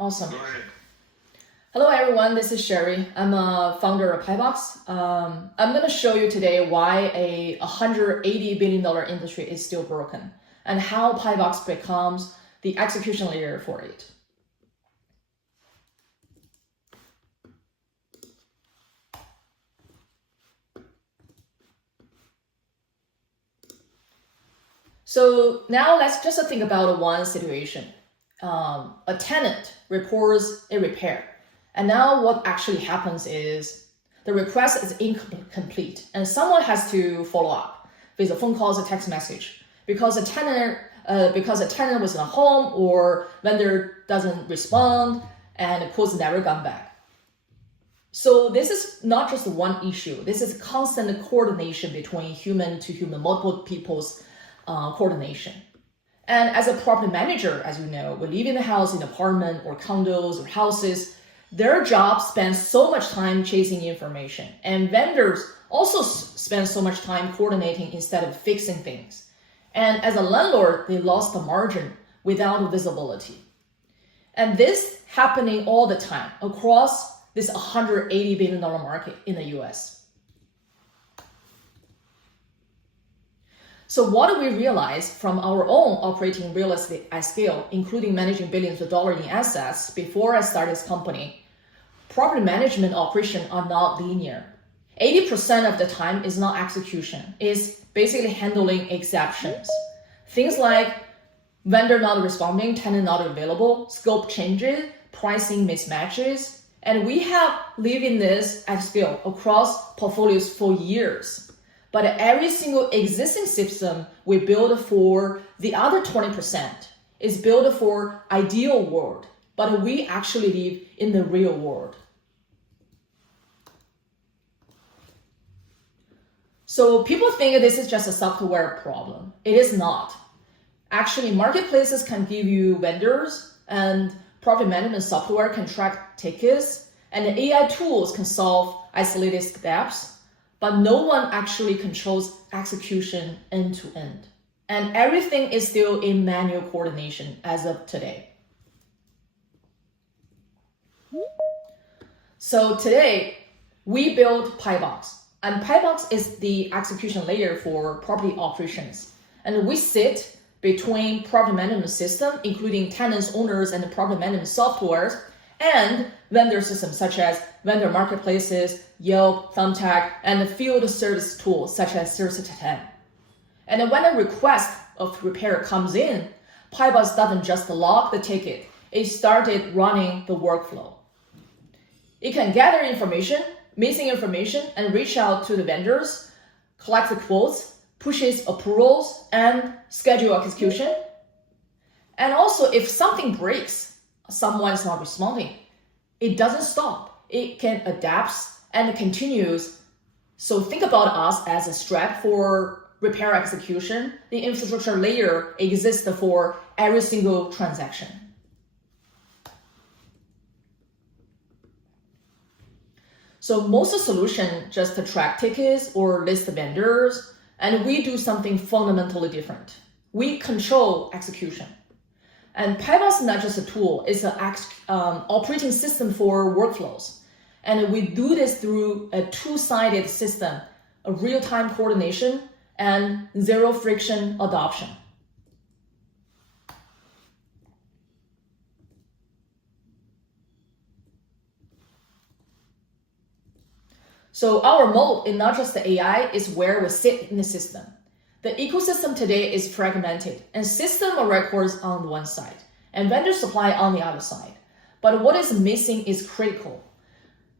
Awesome. Hello everyone, this is Sherry. I'm a founder of PaiBox. I'm going to show you today why a $180 billion industry is still broken and how PaiBox becomes the execution layer for it. So now let's just think about one situation. A tenant reports a repair. And now what actually happens is the request is incomplete and someone has to follow up with a phone call or text message because a tenant was not home or vendor doesn't respond and the quote's never gone back. So this is not just one issue. This is constant coordination between human to human, multiple people's coordination. And as a property manager, as you know, we live in a house, in apartment or condos or houses. Their job spends so much time chasing information, and vendors also spend so much time coordinating instead of fixing things. And as a landlord, they lost the margin without visibility. And this happening all the time across this $180 billion market in the US. So what do we realize from our own operating real estate at scale, including managing billions of dollars in assets before I started this company? Property management operations are not linear. 80% of the time is not execution, it's basically handling exceptions. Things like vendor not responding, tenant not available, scope changes, pricing mismatches. And we have lived in this at scale across portfolios for years. But every single existing system we build for the other 20% is built for ideal world, but we actually live in the real world. So people think this is just a software problem. It is not. Actually, marketplaces can give you vendors and property management software can track tickets and the AI tools can solve isolated steps, but no one actually controls execution end to end. And everything is still in manual coordination as of today. So today, we built PaiBox. And PaiBox is the execution layer for property operations. And we sit between property management system, including tenants, owners, and property management softwares, and vendor systems such as vendor marketplaces, Yelp, Thumbtack, and field service tools such as Service10. And when a request of repair comes in, PaiBox doesn't just log the ticket, it started running the workflow. It can gather information, missing information, and reach out to the vendors, collect the quotes, pushes approvals, and schedule execution. And also, if something breaks, someone is not responding, it doesn't stop. It can adapt and continues. So think about us as a strap for repair execution. The infrastructure layer exists for every single transaction. So most solutions just to track tickets or list vendors, and we do something fundamentally different. We control execution. And PaiBox is not just a tool, it's an operating system for workflows. And we do this through a two-sided system, a real-time coordination and zero friction adoption. So our mode is not just the AI, it's where we sit in the system. The ecosystem today is fragmented and system of records on one side and vendor supply on the other side. But what is missing is critical.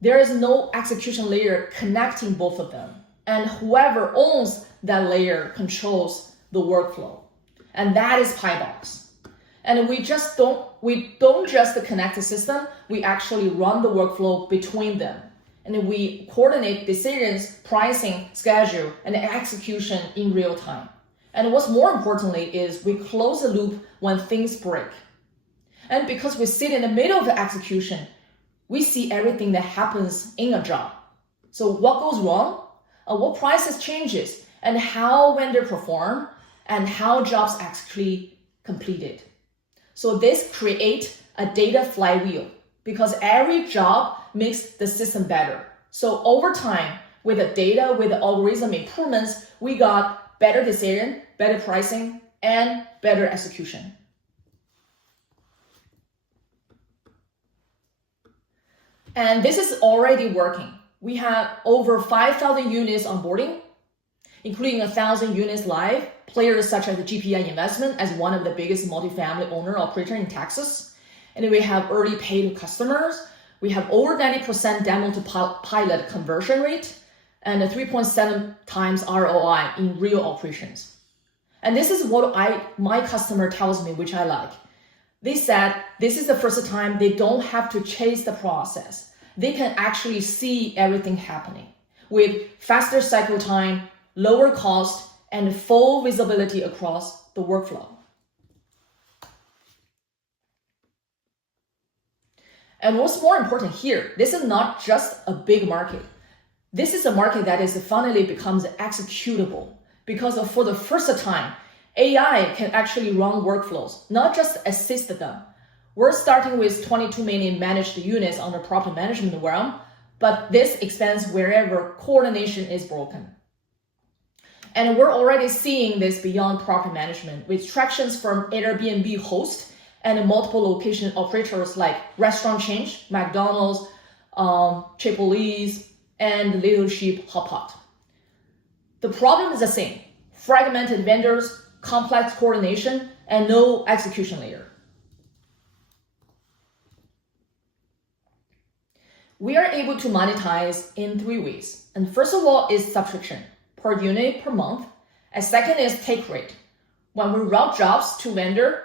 There is no execution layer connecting both of them. And whoever owns that layer controls the workflow. And that is PaiBox. And we don't just connect the system, we actually run the workflow between them. And we coordinate decisions, pricing, schedule, and execution in real time. And what's more importantly is we close the loop when things break. And because we sit in the middle of the execution, we see everything that happens in a job. So what goes wrong, what prices changes, and how vendor perform, and how jobs actually completed. So this creates a data flywheel because every job makes the system better. So over time, with the data, with the algorithm improvements, we got better decision, better pricing, and better execution. And this is already working. We have over 5,000 units onboarding, including 1,000 units live, players such as the GPI Investment as one of the biggest multifamily owner-operator in Texas. And we have early paid customers. We have over 90% demo to pilot conversion rate and a 3.7 times ROI in real operations. And this is what my customer tells me, which I like. They said this is the first time they don't have to chase the process. They can actually see everything happening with faster cycle time, lower cost, and full visibility across the workflow. And what's more important here, this is not just a big market. This is a market that is finally becomes executable because for the first time, AI can actually run workflows, not just assist them. We're starting with 22 million managed units on the property management realm, but this expands wherever coordination is broken. And we're already seeing this beyond property management with tractions from Airbnb hosts and multiple location operators like restaurant chains, McDonald's, Chipotle's, and Little Sheep Hot Pot. The problem is the same: fragmented vendors, complex coordination, and no execution layer. We are able to monetize in 3 ways. And first of all is subscription per unit per month. And second is take rate when we route jobs to vendor.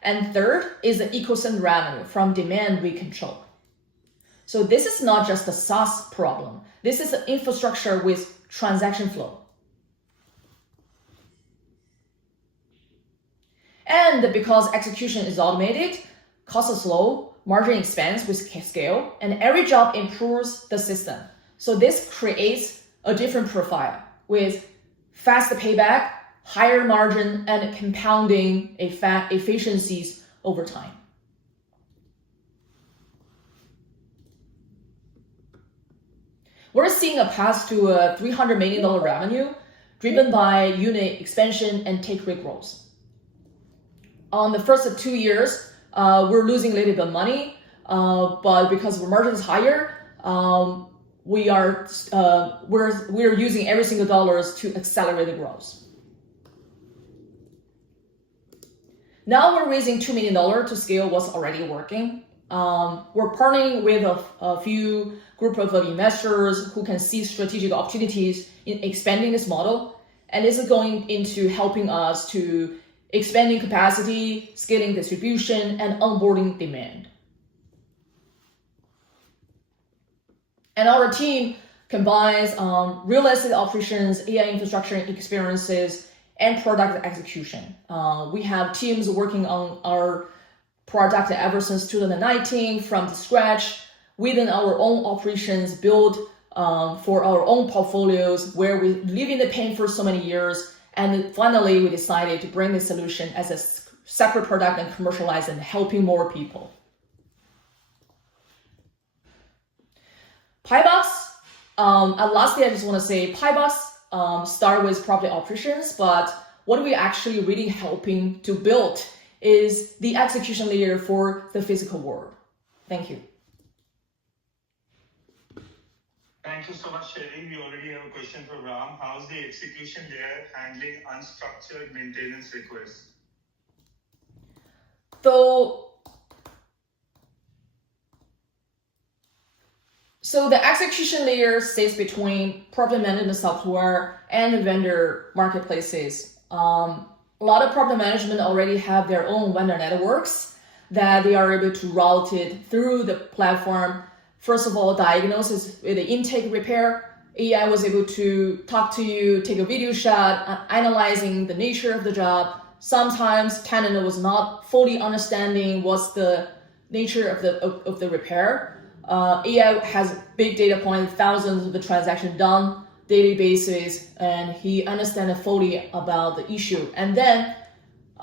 And third is the ecosystem revenue from demand we control. So this is not just a SaaS problem. This is an infrastructure with transaction flow. And because execution is automated, cost is low, margin expands with scale, and every job improves the system. So this creates a different profile with faster payback, higher margin, and compounding efficiencies over time. We're seeing a path to a $300 million revenue driven by unit expansion and take rate growth. On the first 2 years, we're losing a little bit of money, but because our margin is higher, we're using every single dollars to accelerate the growth. Now we're raising $2 million to scale what's already working. We're partnering with a few group of investors who can see strategic opportunities in expanding this model. And this is going into helping us to expanding capacity, scaling distribution, and onboarding demand. And our team combines real estate operations, AI infrastructure experiences, and product execution. We have teams working on our product ever since 2019 from the scratch within our own operations built for our own portfolios where we live in the pain for so many years. And finally, we decided to bring this solution as a separate product and commercialize and helping more people. PaiBox, and lastly, I just want to say PaiBox start with property operations, but what we're actually really helping to build is the execution layer for the physical world. Thank you. Thank you so much, Sherry. We already have a question for Ram. How's the execution layer handling unstructured maintenance requests? So the execution layer sits between property management software and the vendor marketplaces. A lot of property management already have their own vendor networks that they are able to route it through the platform. First of all, diagnosis with the intake repair. AI was able to talk to you, take a video shot, analyzing the nature of the job. Sometimes tenant was not fully understanding what's the nature of the repair. AI has big data points, thousands of the transactions done daily basis, and he understands fully about the issue. And then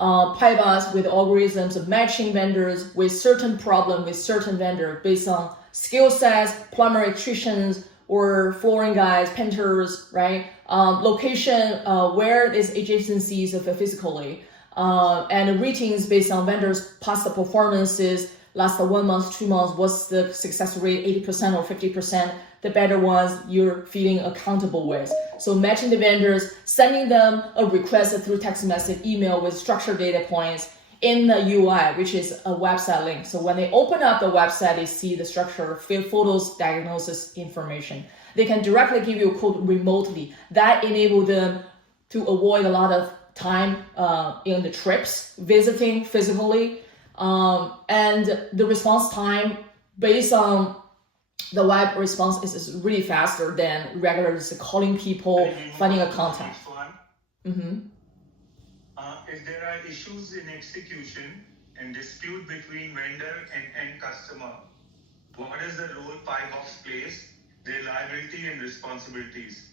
PaiBox with algorithms of matching vendors with certain problem with certain vendor based on skill sets, plumber, electricians, or flooring guys, painters, right? Location, where is adjacencies of physically, and ratings based on vendors' past performances, last 1 month, 2 months, what's the success rate, 80% or 50%, the better ones you're feeling accountable with. So matching the vendors, sending them a request through text message, email with structured data points in the UI, which is a website link. So when they open up the website, they see the structure, photos, diagnosis information. They can directly give you a quote remotely. That enables them to avoid a lot of time in the trips, visiting physically, and the response time based on the web response is really faster than regular just calling people, finding a contact. If there are issues in execution and dispute between vendor and end customer, what is the role PaiBox plays, their liability and responsibilities?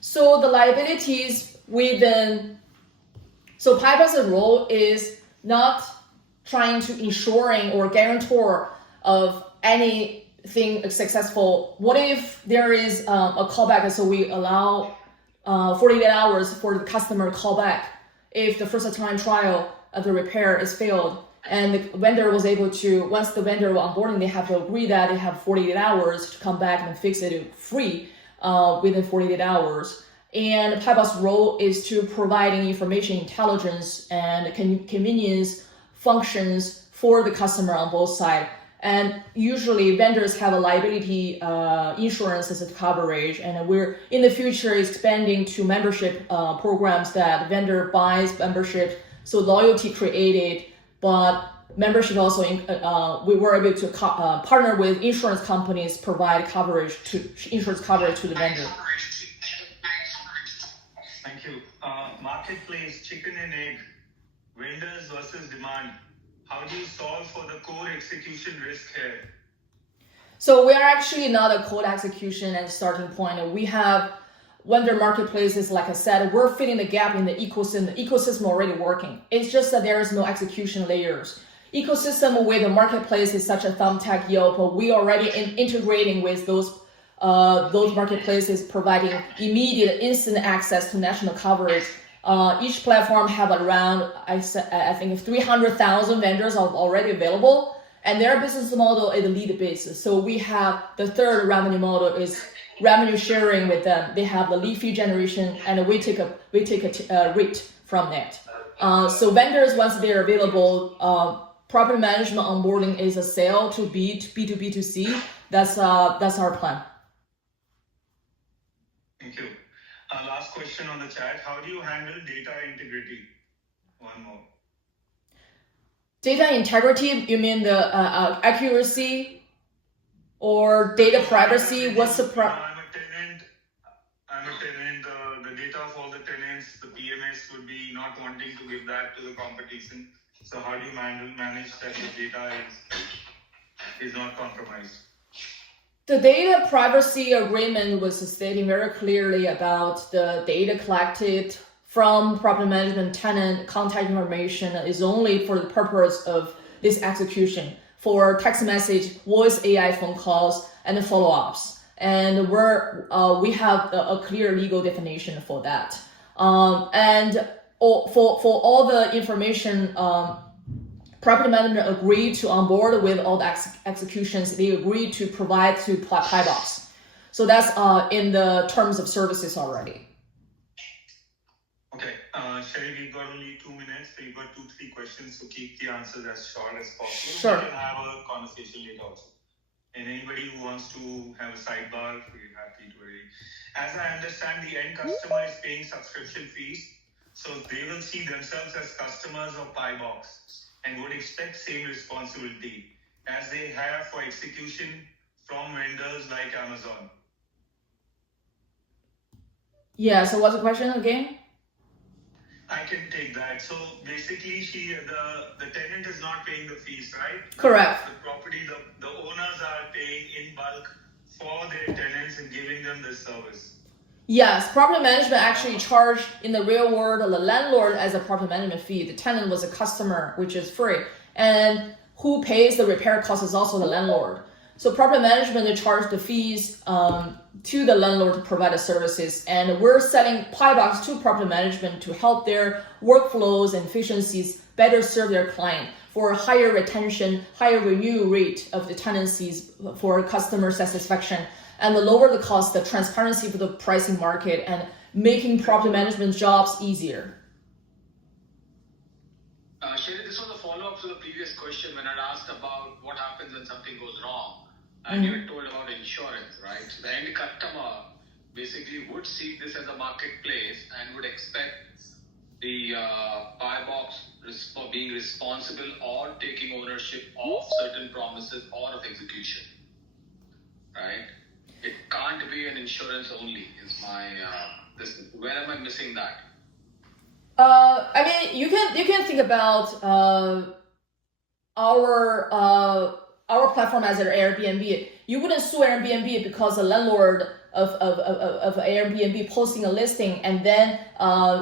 So the liabilities so PaiBox's role is not trying to ensuring or guarantor of anything successful. What if there is a callback? So we allow 48 hours for the customer callback if the first time trial of the repair is failed, and the vendor was able to, once the vendor onboarding, they have to agree that they have 48 hours to come back and fix it free within 48 hours. And PaiBox's role is to providing information intelligence and convenience functions for the customer on both sides. And usually vendors have a liability insurance as a coverage, and we're in the future expanding to membership programs that vendor buys membership, so loyalty created, but membership also we were able to partner with insurance companies, provide insurance coverage to the vendor. Thank you. Marketplace, chicken and egg, vendors versus demand. How do you solve for the code execution risk here? So we are actually not a code execution and starting point. We have vendor marketplaces, like I said, we're filling the gap in the ecosystem. The ecosystem already working. It's just that there is no execution layers. Ecosystem with the marketplace is such a Thumbtack, Yelp. We already integrating with those marketplaces, providing immediate, instant access to national coverage. Each platform have around, I think 300,000 vendors are already available, and their business model is a lead basis. So we have the third revenue model is revenue sharing with them. They have the lead fee generation, and we take a rate from that. So vendors, once they're available, property management onboarding is a sale to B2B2C. That's our plan. Thank you. Last question on the chat. How do you handle data integrity? One more. Data integrity, you mean the accuracy or data privacy? What's the I'm a tenant. The data of all the tenants, the PMS would be not wanting to give that to the competition. So how do you manage that the data is not compromised? The data privacy agreement was stating very clearly about the data collected from property management tenant contact information is only for the purpose of this execution for text message, voice AI phone calls, and follow-ups. And we have a clear legal definition for that. And for all the information, property management agreed to onboard with all the executions. They agreed to provide to PaiBox. So that's in the terms of services already. Okay, Sherry, we've got only 2 minutes. We've got 2-3 questions, so keep the answers as short as possible. Sure. We can have a conversation later also. And anybody who wants to have a sidebar, we're happy to read. As I understand, the end customer is paying subscription fees, so they will see themselves as customers of PaiBox and would expect same responsibility as they have for execution from vendors like Amazon. Yeah, so what's the question again? I can take that. So basically, the tenant is not paying the fees, right? Correct. The property, the owners are paying in bulk for their tenants and giving them this service. Yes, property management actually charged in the real world the landlord as a property management fee. The tenant was a customer, which is free. And who pays the repair cost is also the landlord. So property management, they charge the fees to the landlord to provide the services. And we're selling PaiBox to property management to help their workflows and efficiencies better serve their client for higher retention, higher renewal rate of the tenancies for customer satisfaction, and the lower the cost, the transparency for the pricing market, and making property management jobs easier. Sherry, this was a follow-up to the previous question when I'd asked about what happens when something goes wrong. And you had told about insurance, right? So the end customer basically would see this as a marketplace and would expect the PaiBox for being responsible or taking ownership of certain promises or of execution, right? It can't be an insurance only. Is my where am I missing that? I mean, you can think about our platform as an Airbnb. You wouldn't sue Airbnb because the landlord of Airbnb posting a listing, and then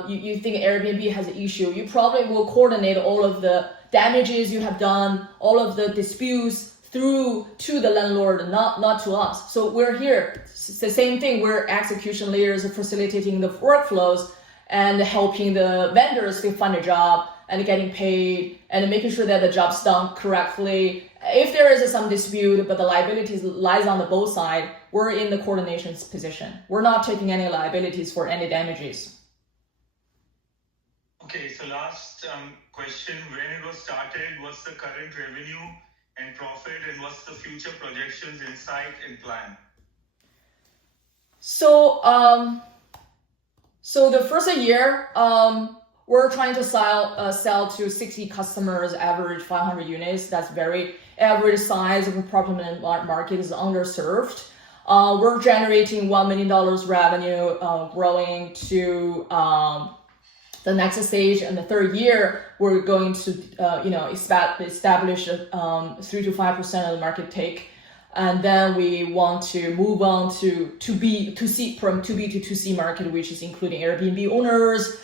you think Airbnb has an issue. You probably will coordinate all of the damages you have done, all of the disputes through to the landlord, not to us. So we're here. It's the same thing. We're execution layers facilitating the workflows and helping the vendors to find a job and getting paid and making sure that the job's done correctly. If there is some dispute, but the liabilities lies on the both sides, we're in the coordination position. We're not taking any liabilities for any damages. Okay, so last question, when it was started, what's the current revenue and profit, and what's the future projections, insight, and plan? So the first year, we're trying to sell to 60 customers, average 500 units. That's very average size of the property market is underserved. We're generating $1 million revenue, growing to the next stage. In the third year, we're going to establish 3 to 5% of the market take. And then we want to move on to 2B from 2B to 2C market, which is including Airbnb owners,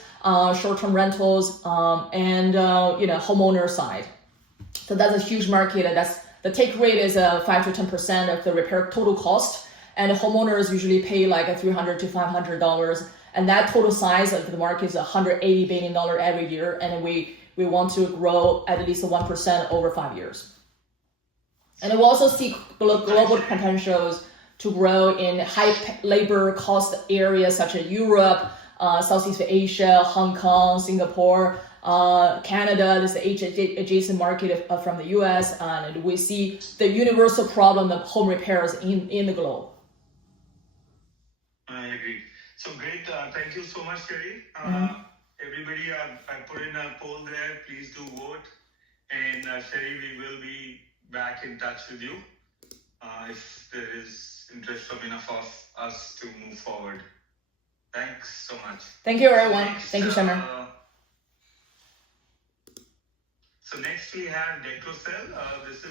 short-term rentals, and homeowner side. So that's a huge market. That's the take rate is 5 to 10% of the repair total cost, and homeowners usually pay like $300 to $500. And that total size of the market is $180 billion every year, and we want to grow at least 1% over 5 years. And we also see global potentials to grow in high labor cost areas such as Europe, Southeast Asia, Hong Kong, Singapore, Canada. This is the adjacent market from the US, and we see the universal problem of home repairs in the globe. I agree. So great. Thank you so much, Sherry. Everybody, I put in a poll there. Please do vote. And Sherry, we will be back in touch with you if there is interest from enough of us to move forward. Thanks so much. Thank you, everyone. Thank you, Shamir. So next we have Decrocell. This is